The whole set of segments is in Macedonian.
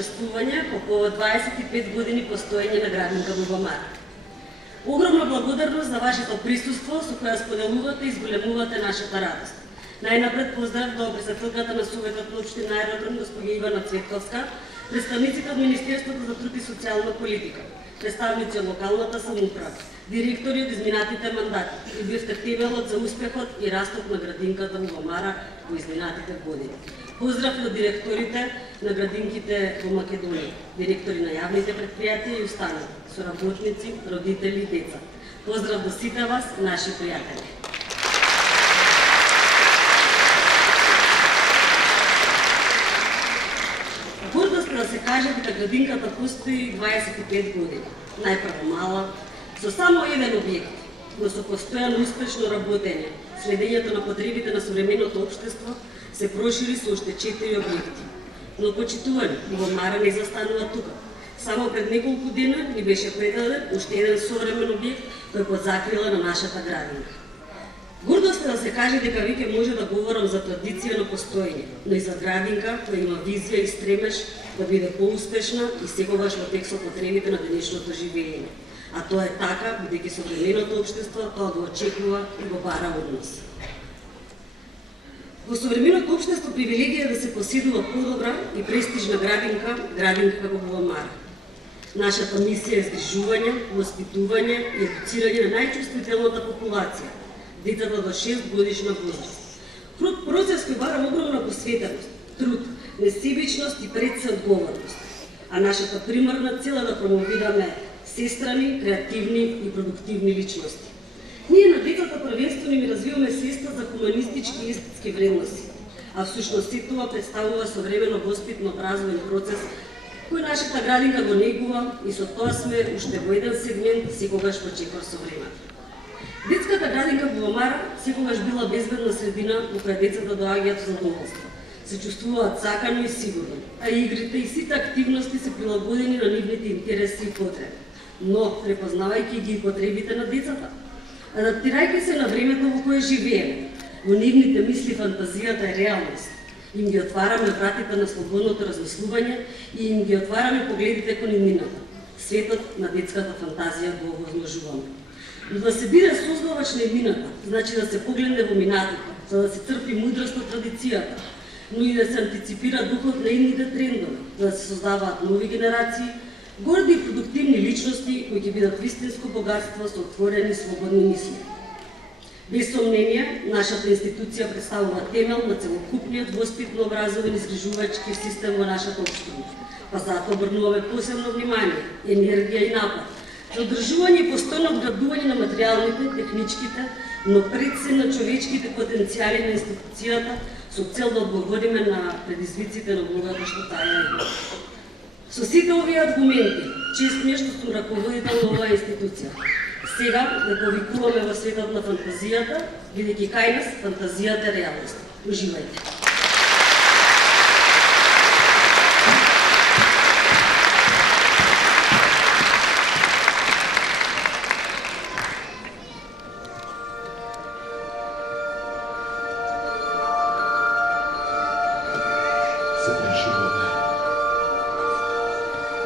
учествување по повод 25 години постоење на градинка Лубомара. Огромна благодарност за вашето присуство со која споделувате и зголемувате нашата радост. Најнапред поздрав до председателката на Советот на општина Аеродром, госпоѓа Ивана Цветковска, представниците од Министерството за труд и социјална политика, представници од локалната самоуправа, директори од изминатите мандати и бевте темелот за успехот и растот на градинката Лубомара во изминатите години. Поздрав на директорите на градинките во Македонија, директори на јавните предпријатија и установи, соработници, родители и деца. Поздрав до сите вас, наши пријатели. Гордост е да се каже дека градинката постои 25 години. Најпрво мала, со само еден објект, но со постојано успешно работење, следењето на потребите на современото општество, се прошири со уште 4 објекти. Но почитувани, Лубомара не застанува тука. Само пред неколку дена ни беше предаден уште еден современ објект кој под закрила на нашата градинка. Гордост е да се каже дека веќе може да говорам за традиција на постоење, но и за градинка која има визија и стремеж да биде поуспешна и секогаш во текст со потребите на денешното живење. А тоа е така, бидејќи современото општество тоа го очекува и го бара од нас. Во современото општество привилегија е да се поседува подобра и престижна градинка како Лубомара. Нашата мисија е згрижување, воспитување и едуцирање на најчувствителната популација, децата до 6 годишна возраст. Процес кој бара огромна посветеност, труд, несебичност и пред се одговорност. А нашата примарна цел е да промовираме сестрани, креативни и продуктивни личности. Ние на децата првенствено им развиваме свеста за хуманистички и естетски вредности, а всушност се тоа представува современо воспитно-образовен процес кој нашата градинка го негува и со тоа сме уште во еден сегмент секогаш почекор со времето. Детската градинка Лубомара секогаш била безбедна средина во која децата доаѓаат со задоволство, се чувствуваат сакано и сигурно, а игрите и сите активности се прилагодени на нивните интереси и потреби, но препознавајќи ги и потребите на децата, адаптирајќи се на времето во кое живееме, во нивните мисли фантазијата е реалност, им ги отвараме вратите на слободното размислување и им ги отвараме погледите кон иднината. Светот на детската фантазија го овозможуваме. Но да се биде сознавач на иднината, значи да се погледне во минатото, за да се црпи мудрост од традицијата, но и да се антиципира духот на идните трендови, за да се создаваат нови генерации, горди и продуктивни личности кои ќе бидат вистинско богатство со отворени слободни мисли. Без сомнение, нашата институција представува темел на целокупниот воспитно-образовен и згрижувачки систем во нашата општина. Па затоа обрнуваме посебно внимание, енергија и напор за одржување и постојно вградување на материјалните, техничките, но пред се на човечките потенцијали на институцијата со цел да одговориме на предизвиците на улогата што таа има. Со сите овие аргументи, чест ми е што сум раководител на оваа институција. Сега да повикуваме во светот на фантазијата, бидејќи кај нас фантазијата е реалност. Уживајте!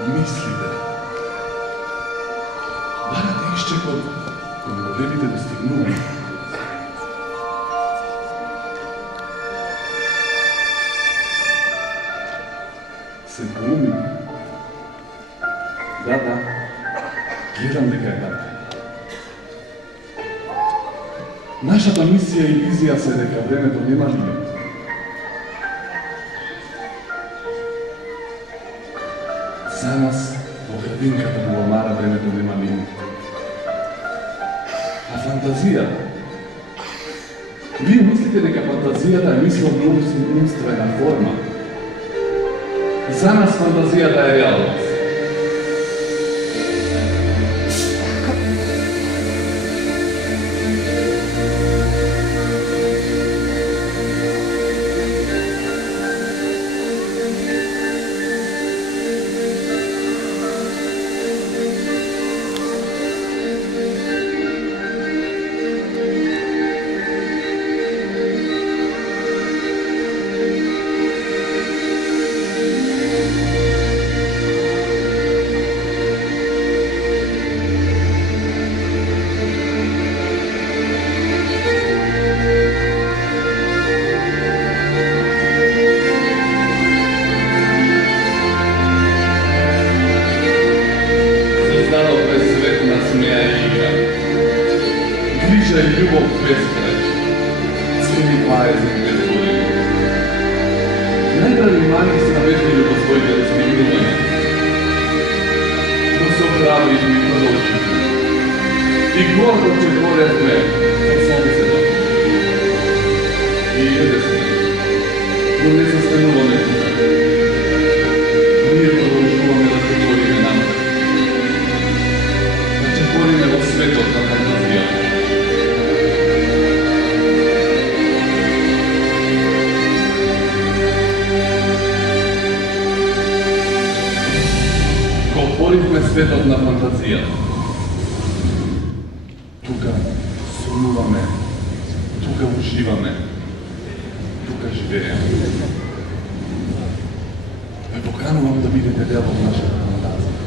Мислите, барате ишчекот кон големите достигнувања. Се поумите. Да, гледам дека е така. Нашата мисија и визија се дека времето нема лимит. За нас, во градинката на Лубомара, времето нема лимит. А фантазијата? Вие мислите дека фантазијата е мисла многу синемствена форма. За нас фантазијата е реалност. Грижа и љубов без крај. Цели 25 години. Најдраги мани се навеждали во своите размигнувања. Но се охрабрили и продолжили. И гордо че горевме со сонцето. И едесме, но не се стануваме тука. Ние продолжуваме да се бориме напред. Да се бориме во светот на фантазијата. Го отворивме светот на фантазијата. Тука сонуваме, тука уживаме, тука живееме. Ве поканувам да бидете дел од нашата фантазија.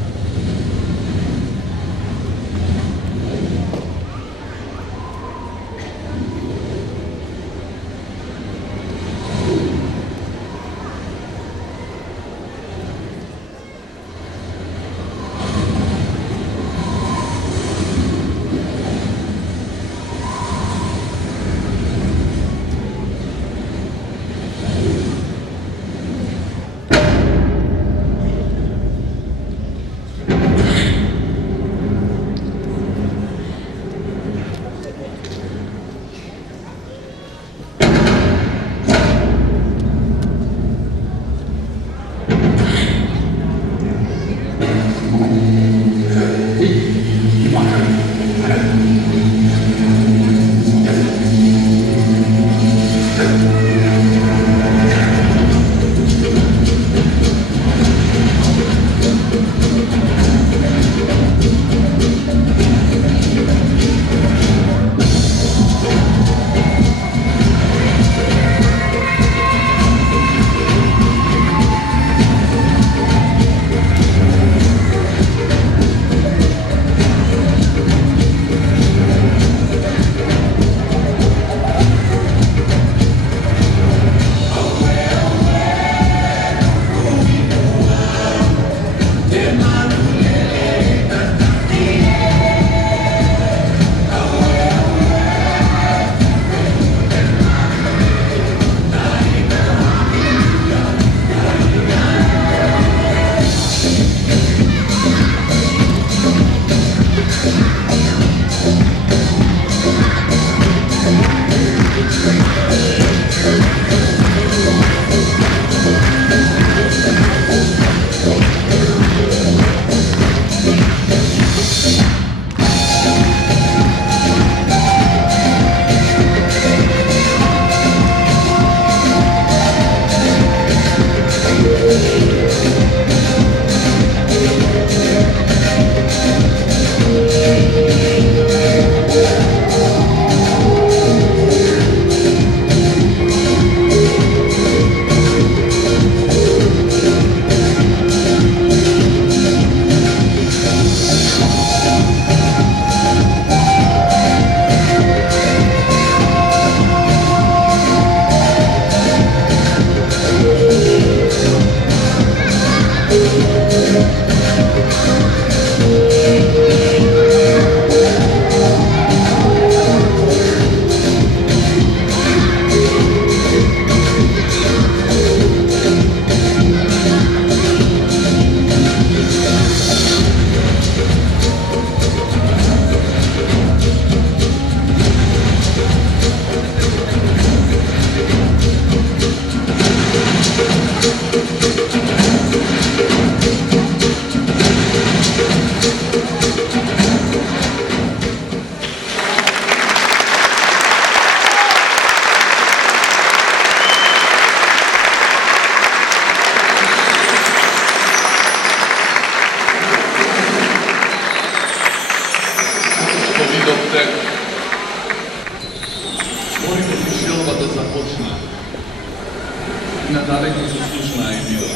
далеко се слушна и била.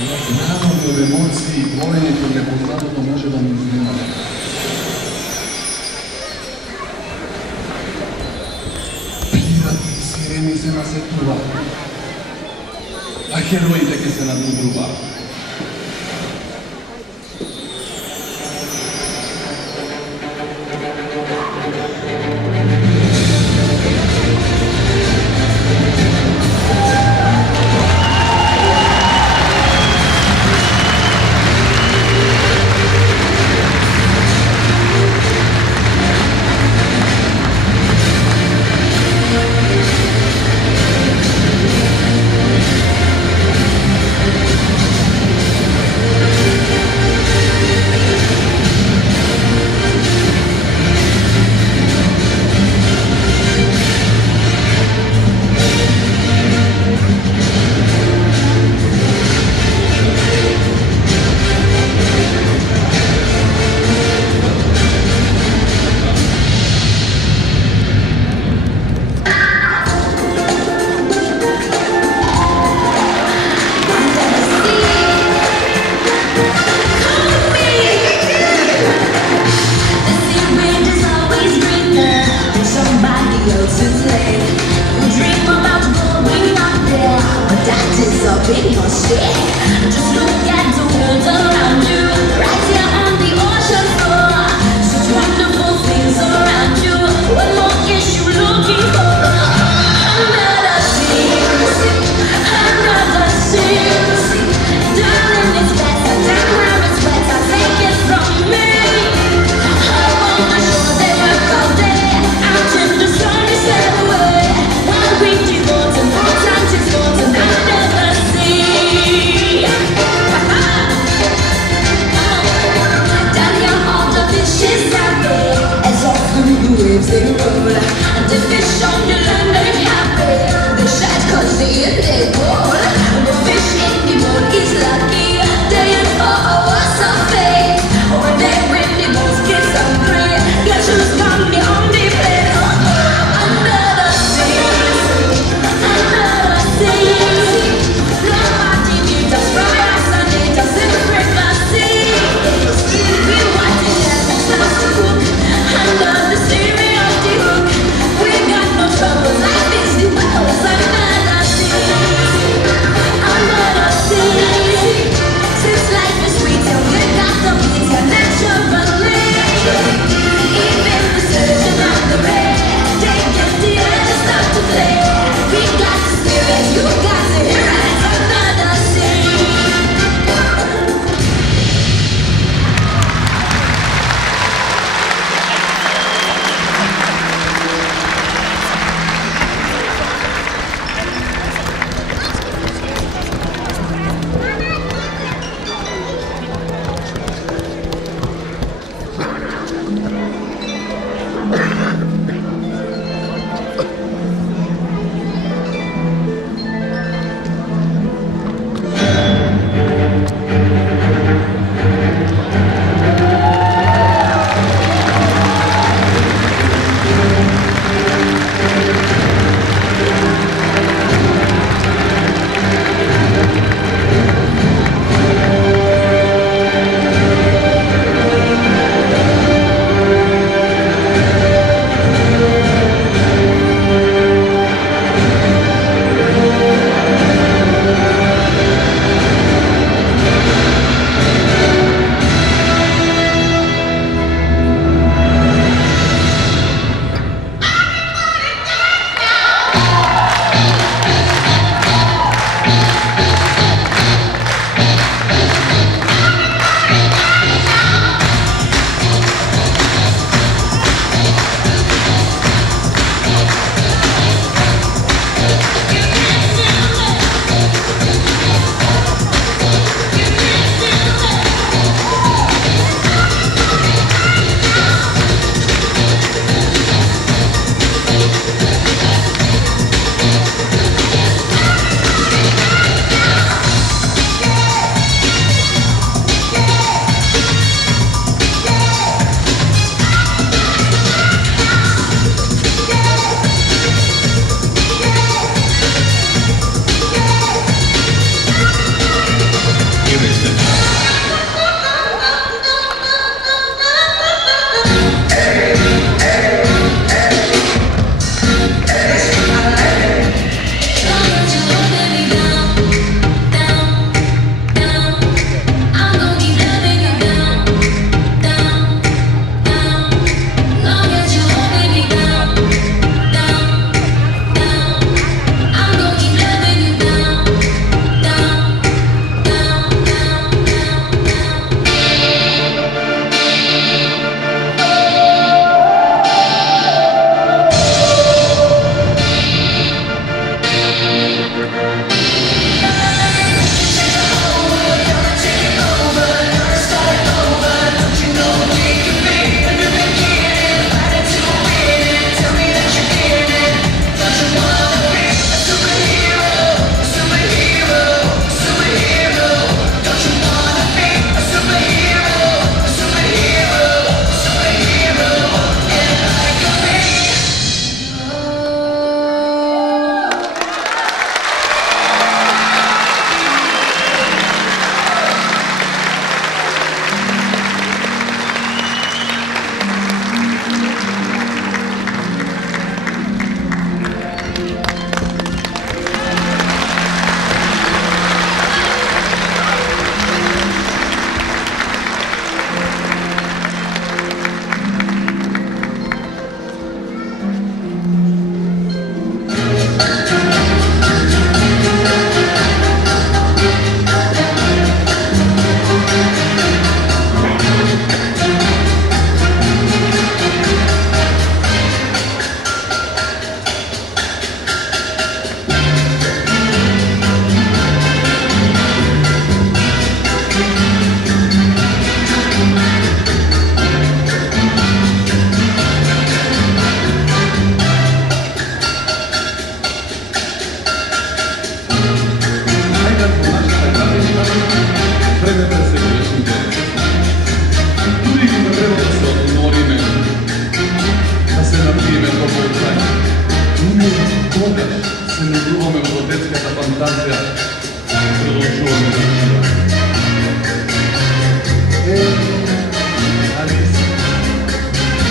Но знамото од емоции и двоењето непознатото може да ни изненада. Пирати и сирени се насетуваат, а хероите ќе се надмудруваат. big mistake. Just look at the world around you, right here on the ocean floor. Such wonderful things around you. What more is you looking for? Under the sea, under the sea. Darling, it's better, down where it's better. Take it from me. Up on the shore, they work all day. Out in the sun, they sail away. 1 week devoted, 4 times exported. Under the sea. Down here, all the fishes are big. As off through the waves they roll. The fish on the land ain't happy. They shine 'cause they bold. The fish in the boat is lucky. They ain't for a worse of fate. When they win the boat gets hungry. Guess who's coming on the plane? Under the sea, under the sea. Nobody needs us, fry us and eat us in the privacy. We want to have a chance to cook. Under the sea, we off the hook. We got no trouble, life is the wells. Under the sea, under the sea. Since life is sweet, yeah, we got the beats, yeah, naturally. Even the surgeon of the rain, they get the other stuff to play. We got the spirit, you got to hear it. Under the sea.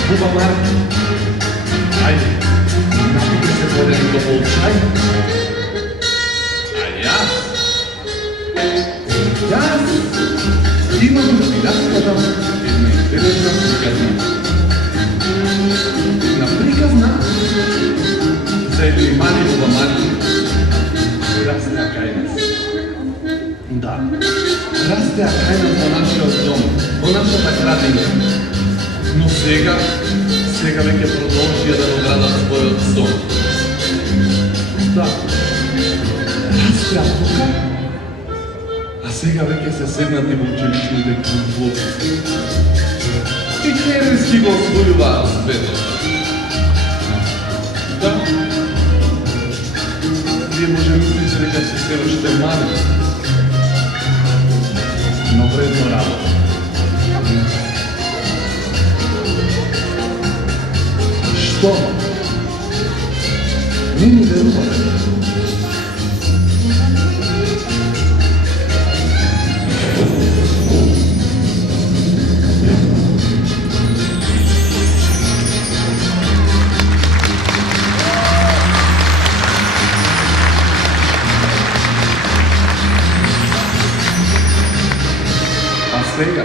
Bubamar. Ajde, napite se pored topol čaj. A jaz imam da ti raskladam jedna interesna prikazna. Jedna prikazna za jedni mali Bubamari raste akaj nas. Da, raste akaj nas do našeg doma, do našega gradinja. Но сега веќе продолжија да го градат својот дом. Да, растеа тука, а сега веќе се седнати во училишните клубови. И херески го освојуваат светот. Да, вие може мислите дека се се уште мали, но вредно работа. Што? Не ми верувате. А сега?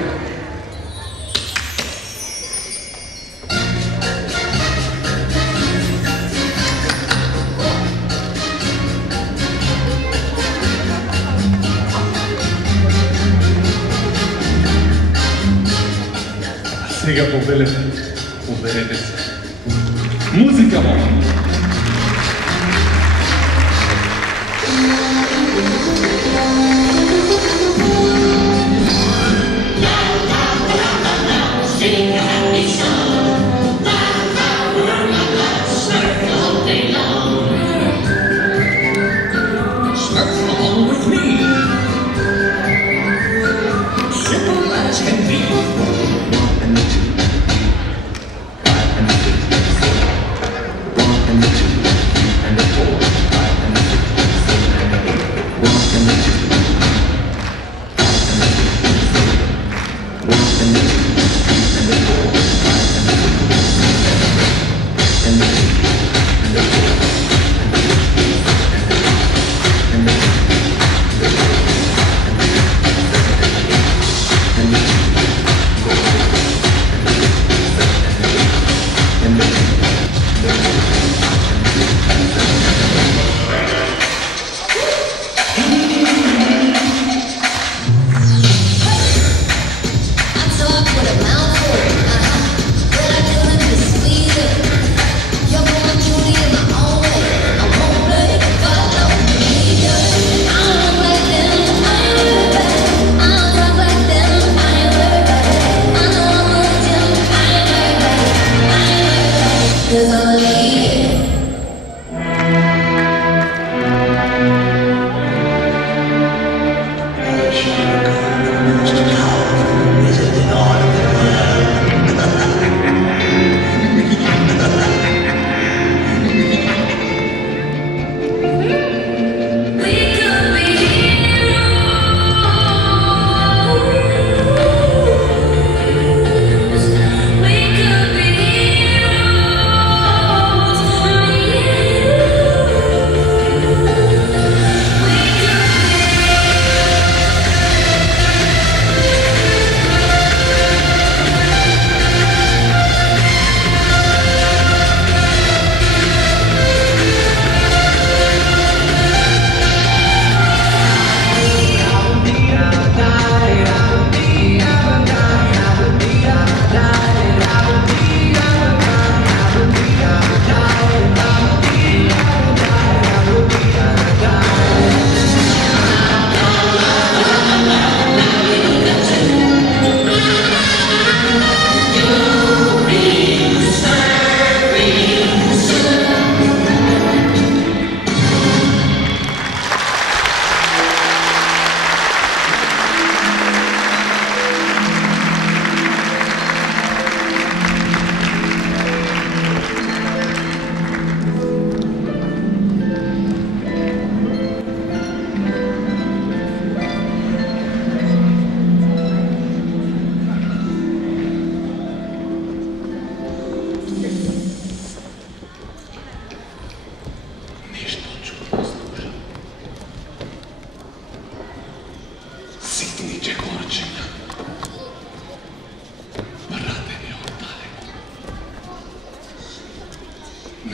Сега поберете се. Музика, мома! Sing a happy song. La la la la la. Surf all day long. Surf along with me. Simple as can be.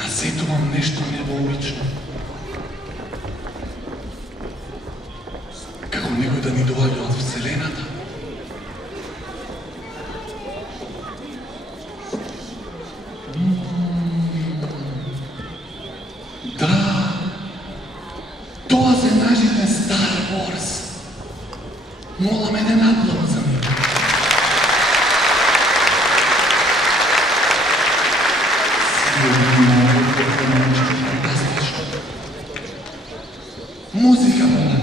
сетувам нешто невообично. Како некој да ни доаѓа од Вселената. Да, тоа се нашите Star Wars. Мола ме не надлог за нив. Музика моля.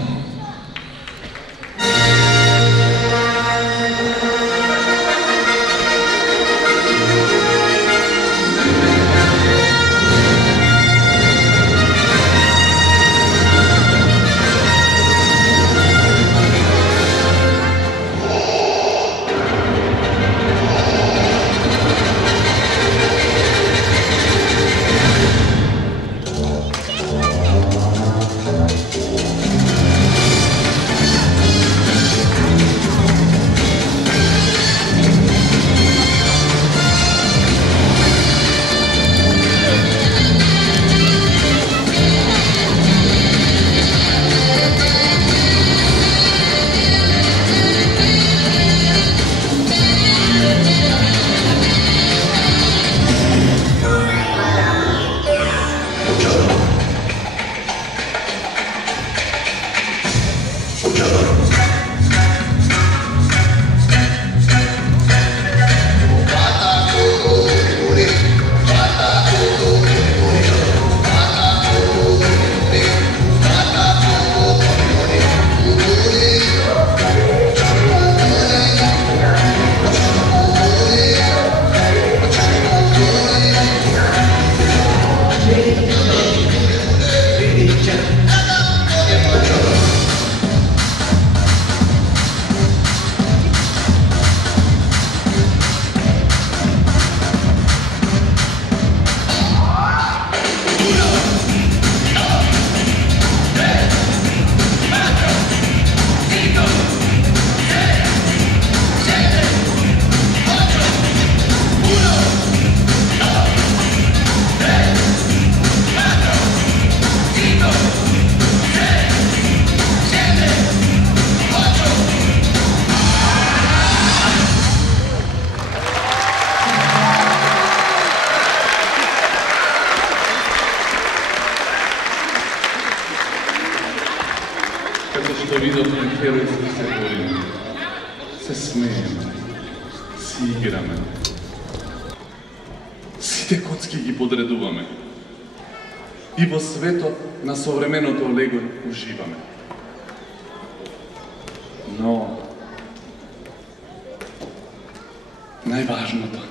Што видовме херојски се бориме, се смееме, си играме. Сите коцки ги подредуваме. И во светот на современото лего уживаме. Но најважното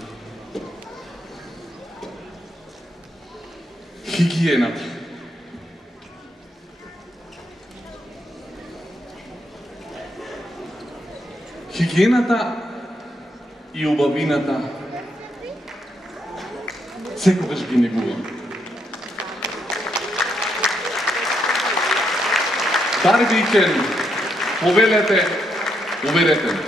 хигиената. Хигиената и убавината секогаш ги негувам. Барбикен, повелете, уверете ме.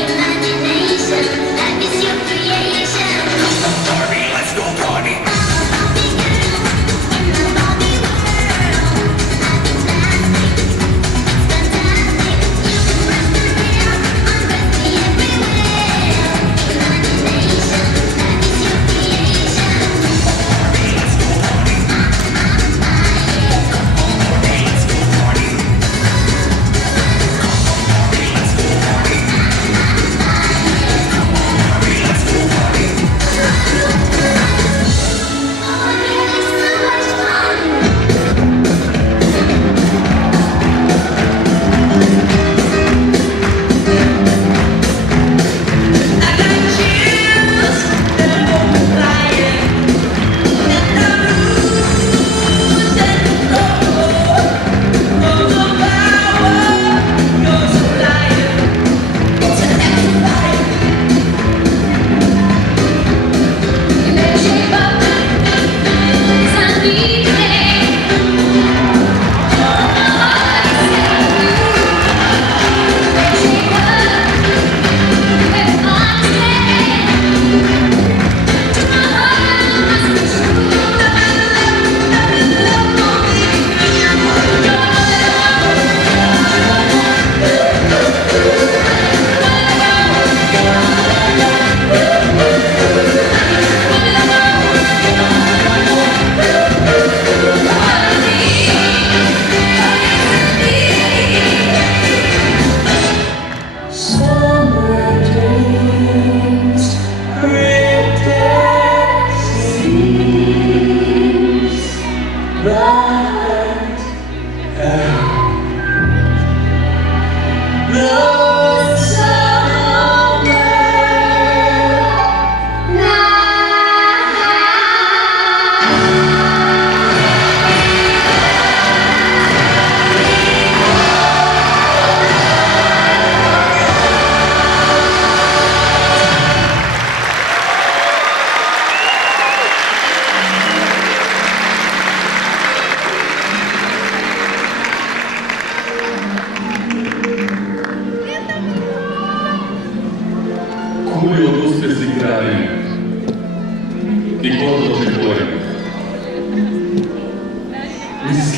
Imagination, that is your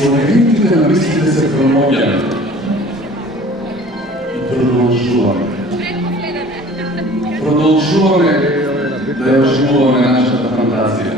Оригините на мислите се промовljаме и продолжуваме. Продолжуваме да ја оживуваме нашата фантазија.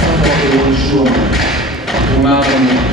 Само да го чуваме, помагаме